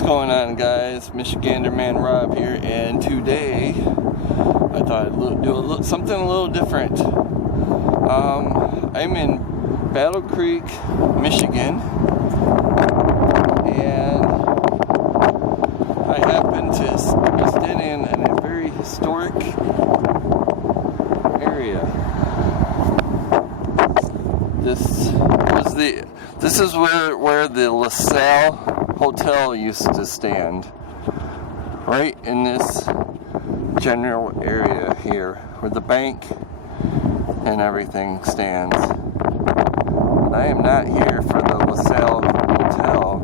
What's going on, guys? Michigander Man Rob here, and today I thought I'd do something a little different. I'm in Battle Creek, Michigan, and I happen to be standing in a very historic area. This is where the LaSalle Hotel used to stand, right in this general area here where the bank and everything stands. And I am not here for the LaSalle Hotel.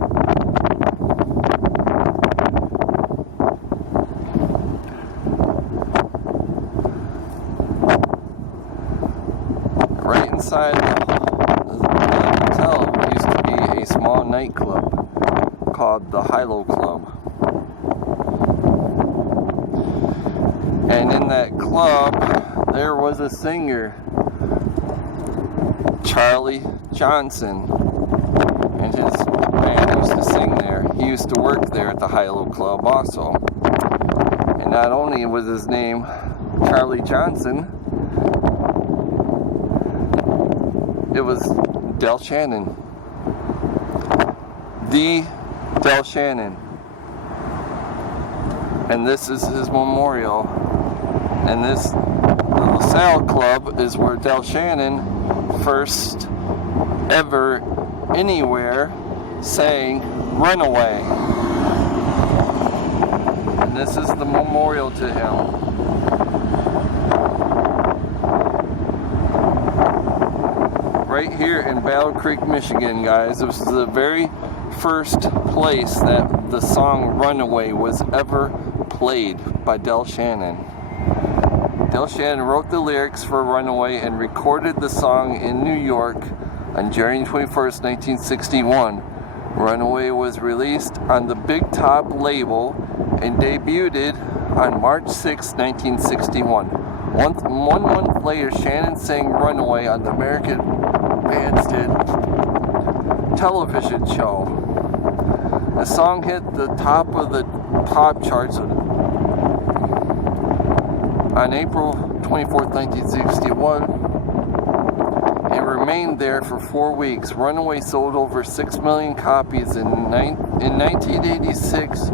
Right inside the hotel used to be a small nightclub called the Hilo Club. And in that club, there was a singer, Charlie Johnson, and his band used to sing there. He used to work there at the Hilo Club also. And not only was his name Charlie Johnson, it was Del Shannon. The Del Shannon. And this is his memorial. And this LaSalle Club is where Del Shannon first ever anywhere sang Runaway. And this is the memorial to him. Right here in Battle Creek, Michigan, guys. It was the very first place that the song Runaway was ever played by Del Shannon. Del Shannon wrote the lyrics for Runaway and recorded the song in New York on January 21st, 1961. Runaway was released on the Big Top label and debuted on March 6, 1961. One month later, Shannon sang Runaway on the American Bandstand television show. The song hit the top of the pop charts on April 24th, 1961, and remained there for 4 weeks. Runaway sold over 6 million copies. In 1986,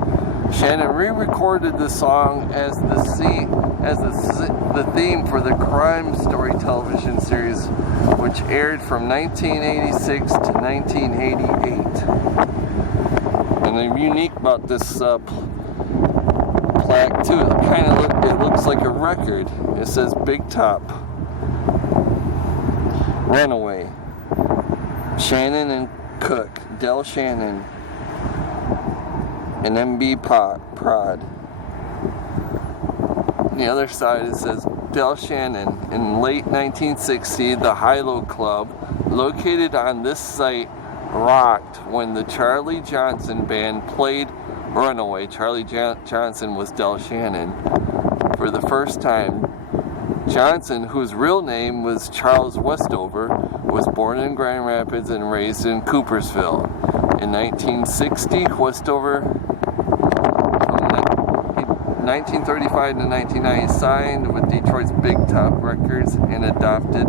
Shannon re-recorded the song as the theme for the Crime Story television series, which aired from 1986 to 1988. And the unique about this plaque too, it looks like a record. It says Big Top, Runaway, Shannon and Cook, Del Shannon, and MB Prod. On the other side it says Del Shannon. In late 1960, the Hilo Club, located on this site, rocked when the Charlie Johnson band played Runaway. Charlie Johnson was Del Shannon for the first time. Johnson, whose real name was Charles Westover, was born in Grand Rapids and raised in Coopersville. In 1960, Westover, from 1935 to 1990, signed with Detroit's Big Top Records and adopted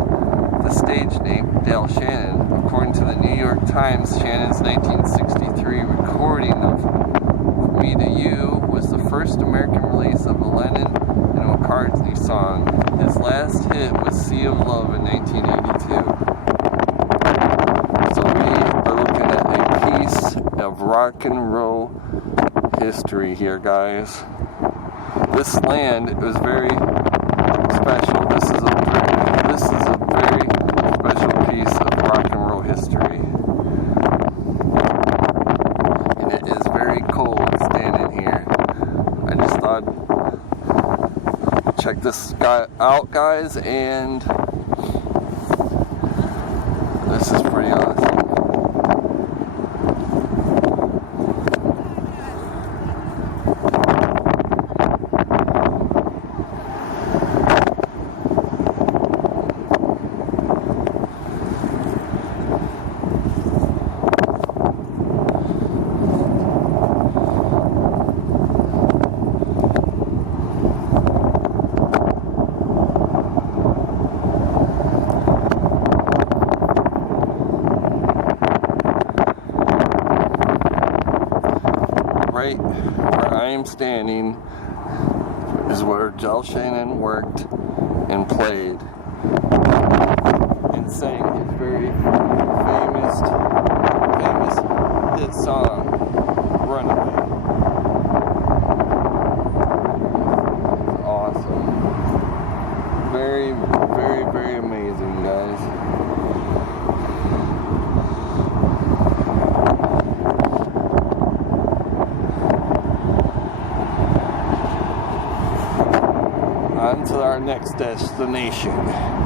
the stage name Del Shannon. According to the New York Times, Shannon's 1963 recording of Me to You was the first American release of a Lennon and McCartney song. His last hit was Sea of Love in 1982. So we are looking at a piece of rock and roll history here, guys. This land is very special. This is a very special piece of rock and roll history. And it is very cold standing here. I just thought, check this guy out, guys, and this is pretty awesome. right where I am standing is where Del Shannon worked and played and sang his very famous hit song, Runaway. Awesome. Very, very, very amazing, guys. On to our next destination.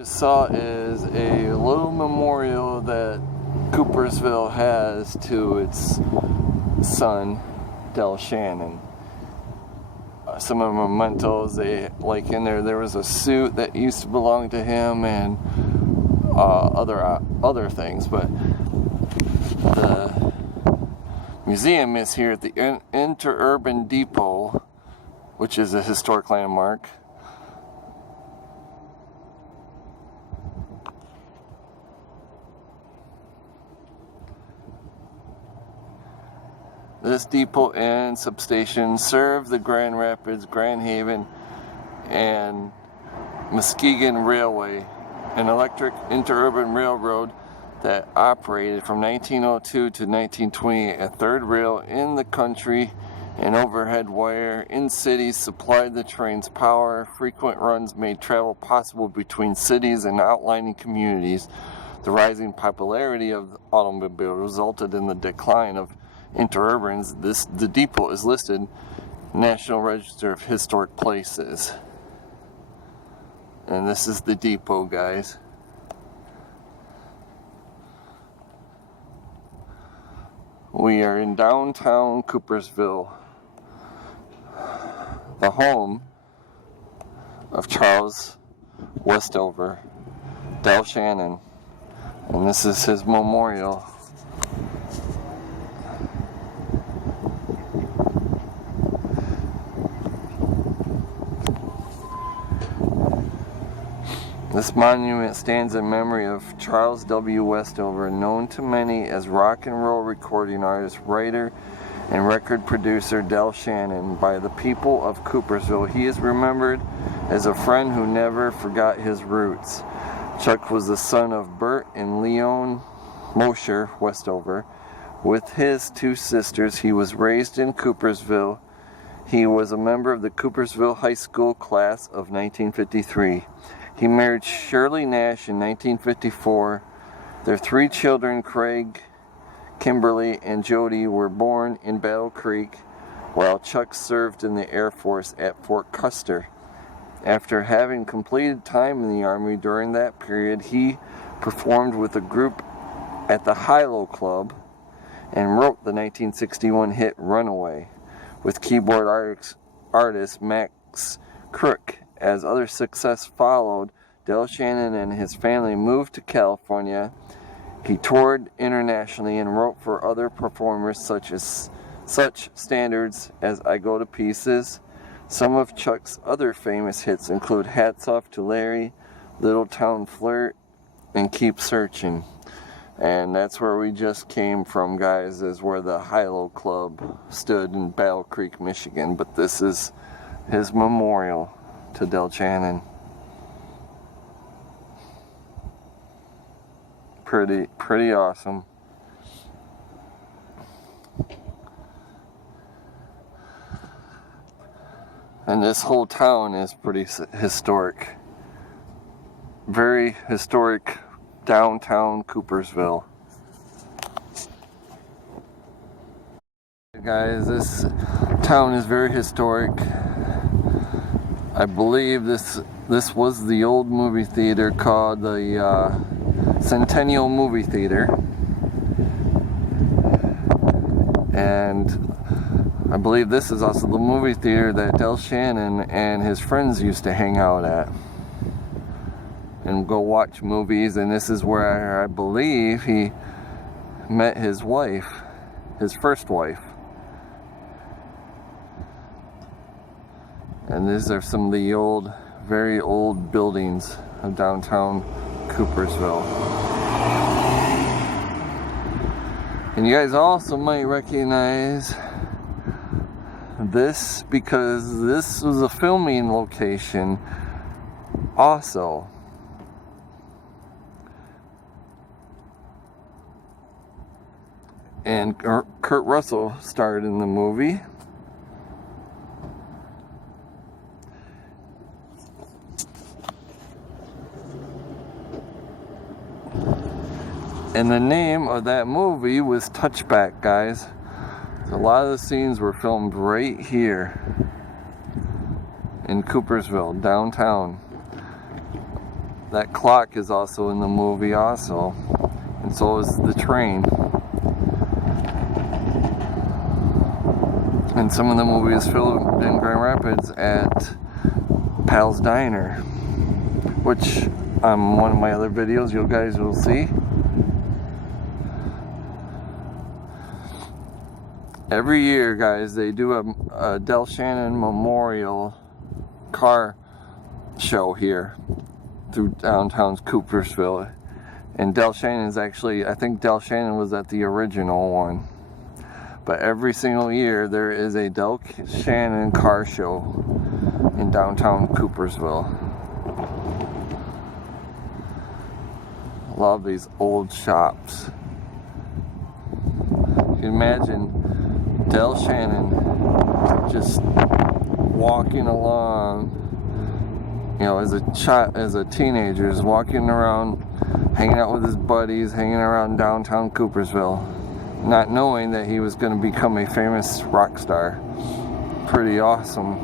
Saw is a little memorial that Coopersville has to its son, Del Shannon. Some of the mementos, like in there was a suit that used to belong to him, and other things. But the museum is here at the Interurban Depot, which is a historic landmark. This depot and substation serve the Grand Rapids, Grand Haven, and Muskegon Railway, an electric interurban railroad that operated from 1902 to 1928. A third rail in the country and overhead wire in cities supplied the train's power. Frequent runs made travel possible between cities and outlying communities. The rising popularity of the automobile resulted in the decline of interurbans. The depot is listed National Register of Historic Places. And this is the depot, guys. We are in downtown Coopersville, the home of Charles Westover, Del Shannon, and this is his memorial. This monument stands in memory of Charles W. Westover, known to many as rock and roll recording artist, writer, and record producer Del Shannon. By the people of Coopersville, he is remembered as a friend who never forgot his roots. Chuck was the son of Bert and Leon Mosher Westover. With his two sisters, he was raised in Coopersville. He was a member of the Coopersville High School class of 1953. He married Shirley Nash in 1954. Their three children, Craig, Kimberly, and Jody, were born in Battle Creek, while Chuck served in the Air Force at Fort Custer. After having completed time in the Army during that period, he performed with a group at the Hilo Club and wrote the 1961 hit Runaway with keyboard artist Max Crook. As other success followed, Del Shannon and his family moved to California. He toured internationally and wrote for other performers such standards as I Go to Pieces. Some of Chuck's other famous hits include Hats Off to Larry, Little Town Flirt, and Keep Searching. And that's where we just came from, guys, is where the Hilo Club stood in Battle Creek, Michigan. But this is his memorial to Del Shannon. Pretty awesome. And this whole town is pretty historic. Very historic downtown Coopersville. Guys, this town is very historic. I believe this was the old movie theater called the Centennial Movie Theater, and I believe this is also the movie theater that Del Shannon and his friends used to hang out at and go watch movies. And this is where I believe he met his wife, his first wife. And these are some of the old, very old buildings of downtown Coopersville. And you guys also might recognize this because this was a filming location also. And Kurt Russell starred in the movie. And the name of that movie was Touchback, guys. A lot of the scenes were filmed right here in Coopersville, downtown. That clock is also in the movie also, and so is the train. And some of the movie is filmed in Grand Rapids at Pal's Diner, which on one of my other videos you guys will see. Every year, guys, they do a Del Shannon Memorial car show here through downtown's Coopersville. And Del Shannon is actually, I think Del Shannon was at the original one. But every single year there is a Del Shannon car show in downtown Coopersville. Love these old shops. You can imagine Del Shannon just walking along, you know, as a teenager, just walking around, hanging out with his buddies, hanging around downtown Coopersville, not knowing that he was going to become a famous rock star. Pretty awesome.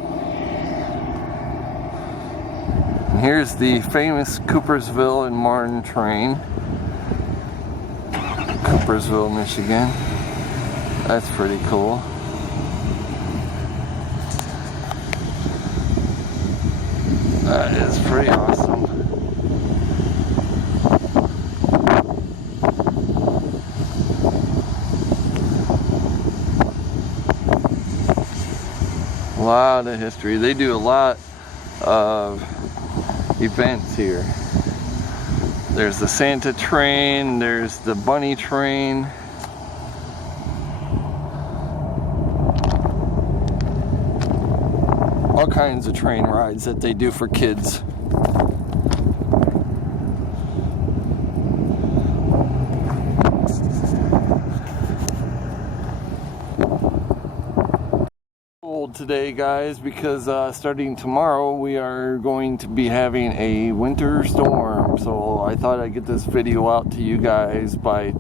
And here's the famous Coopersville and Martin train. Coopersville, Michigan. That's pretty cool. That is pretty awesome. A lot of history. They do a lot of events here. There's the Santa train, there's the bunny train. All kinds of train rides that they do for kids. Today, guys, because starting tomorrow we are going to be having a winter storm, so I thought I'd get this video out to you guys by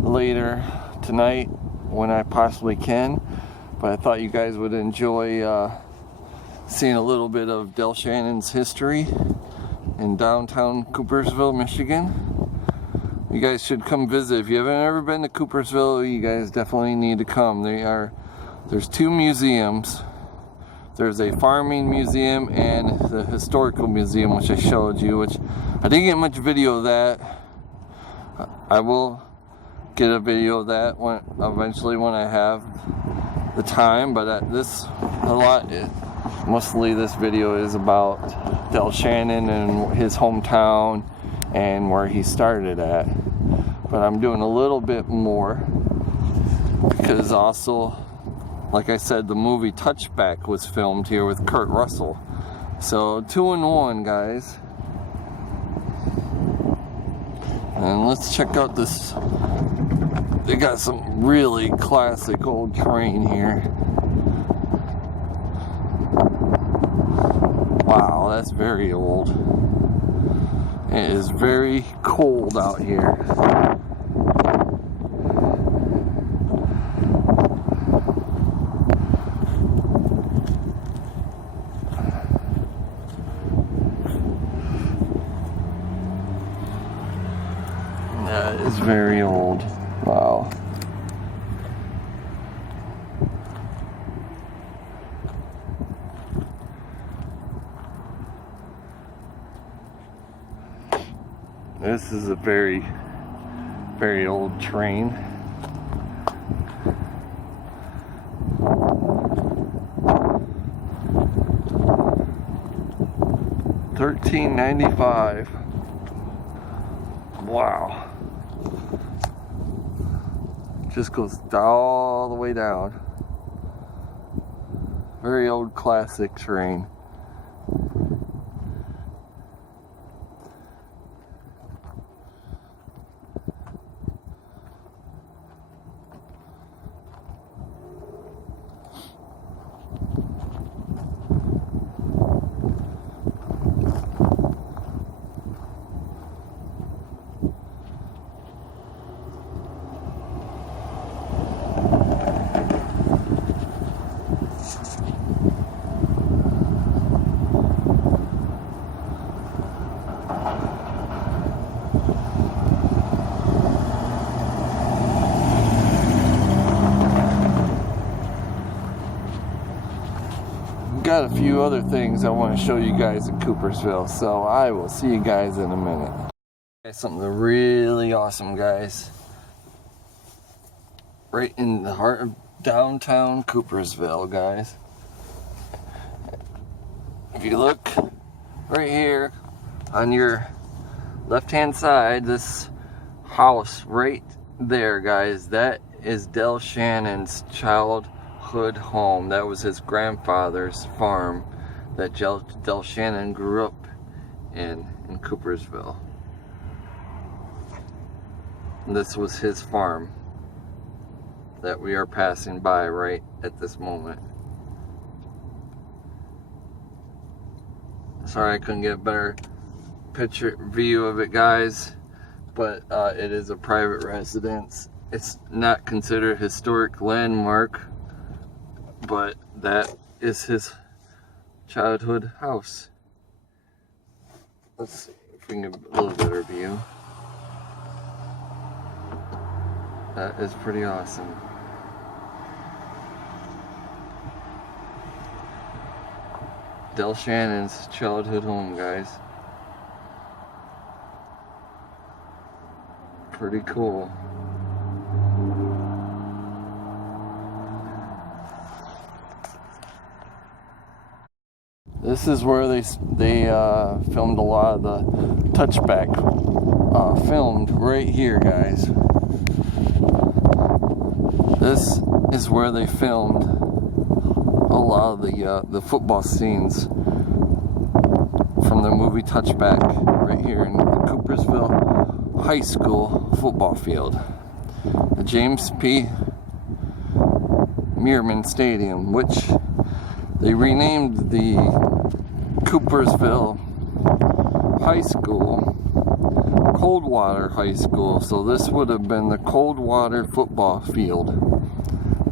later tonight when I possibly can. But I thought you guys would enjoy seeing a little bit of Del Shannon's history in downtown Coopersville, Michigan. You guys should come visit. If you haven't ever been to Coopersville, you guys definitely need to come. There's two museums. There's a farming museum and the historical museum, which I showed you, which I didn't get much video of that. I will get a video of that eventually when I have the time, but mostly this video is about Del Shannon and his hometown and where he started at. But I'm doing a little bit more because also, like I said, the movie Touchback was filmed here with Kurt Russell. So 2 in 1, guys. And let's check out this. They got some really classic old train here. Wow, that's very old. It is very cold out here. That is very old. Wow. This is a very, very old train. $13.95. Wow. Just goes all the way down. Very old classic train. got a few other things I want to show you guys in Coopersville, so I will see you guys in a minute. Something really awesome, guys. Right in the heart of downtown Coopersville, guys. If you look right here on your left-hand side, this house right there, guys, that is Del Shannon's childhood home. That was his grandfather's farm that Del Shannon grew up in Coopersville. And this was his farm that we are passing by right at this moment. Sorry I couldn't get a better picture view of it, guys, but it is a private residence. It's not considered a historic landmark, but that is his childhood house. Let's see if we can get a little better view. That is pretty awesome. Del Shannon's childhood home, guys. Pretty cool. This is where they filmed a lot of the touchback. Filmed right here, guys. This is where they filmed a lot of the football scenes from the movie Touchback right here in the Coopersville High School football field. The James P. Mearman Stadium, which they renamed the Coopersville High School Coldwater High School. So this would have been the Coldwater football field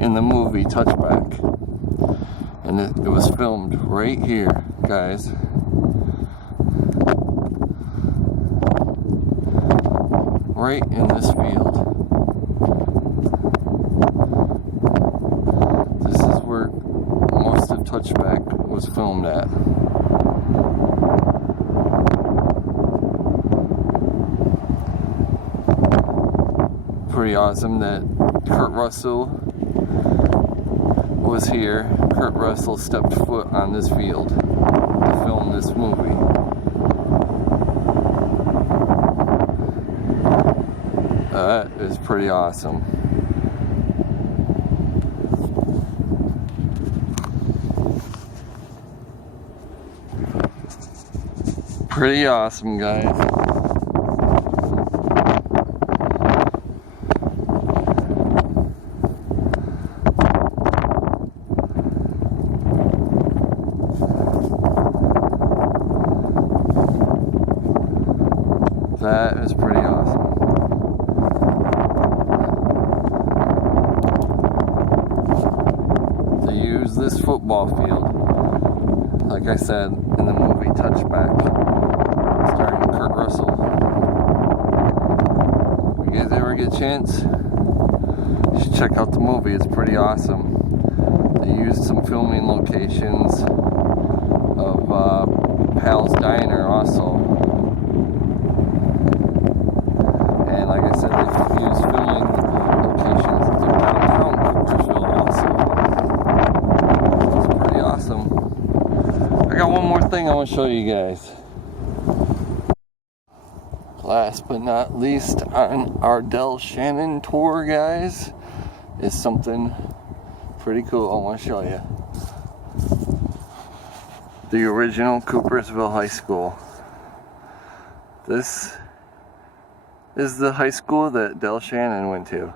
in the movie Touchback. And it was filmed right here, guys. Right in this field. This is where most of Touchback was filmed at. Pretty awesome that Kurt Russell was here. Kurt Russell stepped foot on this field to film this movie. That is pretty awesome. Pretty awesome, guys. That is pretty awesome. To use this football field, like I said, in the movie Touchback, starring Kurt Russell. If you guys ever get a chance, you should check out the movie. It's pretty awesome. They used some filming locations of Pal's Diner also. And like I said, they used filming locations of downtown Coopersville also. It's pretty awesome. I got one more thing I want to show you guys. Last but not least on our Del Shannon tour, guys, is something pretty cool I want to show you. The original Coopersville High School. This is the high school that Del Shannon went to.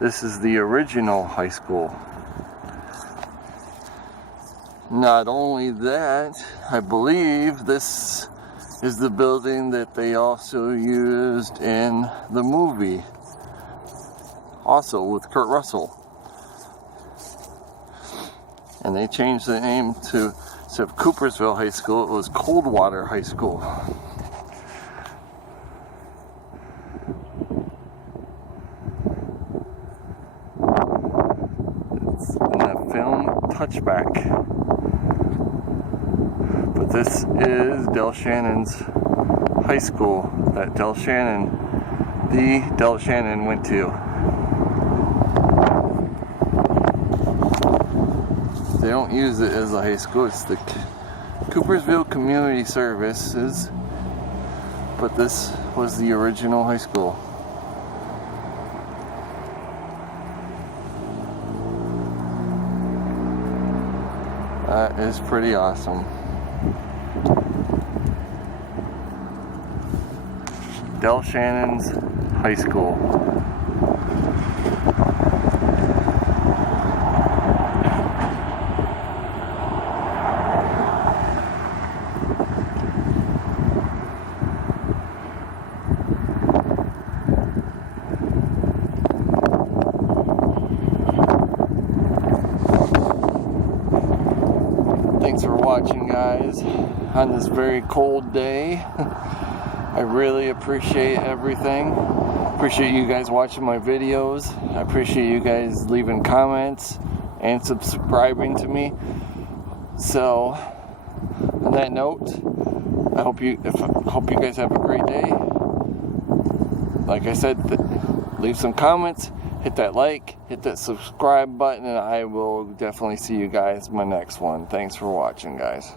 This is the original high school. Not only that, I believe this is the building that they also used in the movie, also with Kurt Russell. And they changed the name to, instead of Coopersville High School, it was Coldwater High School. It's in the film Touchback. But this is Del Shannon's high school that Del Shannon went to. They don't use it as a high school. It's the Coopersville Community Services, but this was the original high school. That is pretty awesome. Del Shannon's high school. Thanks for watching, guys, on this very cold day. I really appreciate everything. Appreciate you guys watching my videos. I appreciate you guys leaving comments and subscribing to me. So, on that note, I hope you guys have a great day. Like I said, leave some comments, hit that like, hit that subscribe button, and I will definitely see you guys in my next one. Thanks for watching, guys.